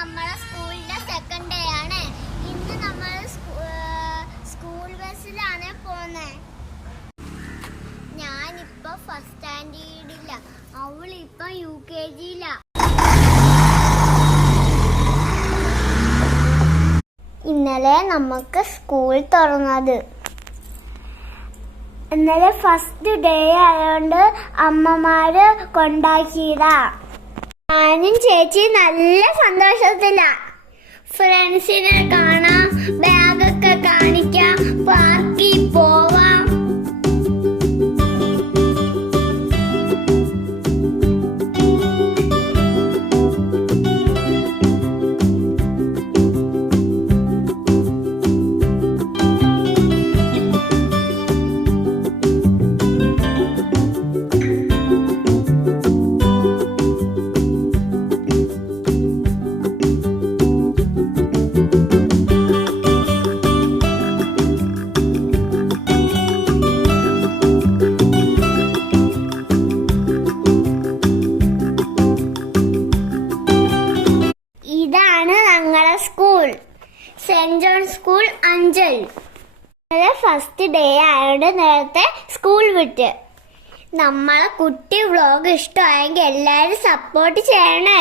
നമ്മളെ സ്കൂളിന്റെ second day ആണ്. ഇന്ന് നമ്മൾ സ്കൂൾ ബസ്സിലാണ് പോകുന്നത്. ഞാനിപ്പോ ഫസ്റ്റ് സ്റ്റാൻഡേർഡില്ല, അവളിപ്പോ UKG. ഇന്നലെ നമുക്ക് സ്കൂൾ തുറന്നത്. ഇന്നലെ ഫസ്റ്റ് ഡേ ആയതുകൊണ്ട് അമ്മമാര് കൊണ്ടാക്കിയതാ. ഞാനും ചേച്ചി നല്ല സന്തോഷത്തിലാ. ഫ്രണ്ട്സിനെ കാണാം, ബാഗൊക്കെ കാണിക്കാം, പാർക്കിൽ പോവാം. ഇതാണ് ഞങ്ങളുടെ school, saint John school Anchal. First day ആയതുകൊണ്ട് നേരത്തെ സ്കൂൾ വിട്ട്. നമ്മളെ കുട്ടി വ്ളോഗ് ഇഷ്ടമായെങ്കിൽ എല്ലാവരും സപ്പോർട്ട് ചെയ്യണേ.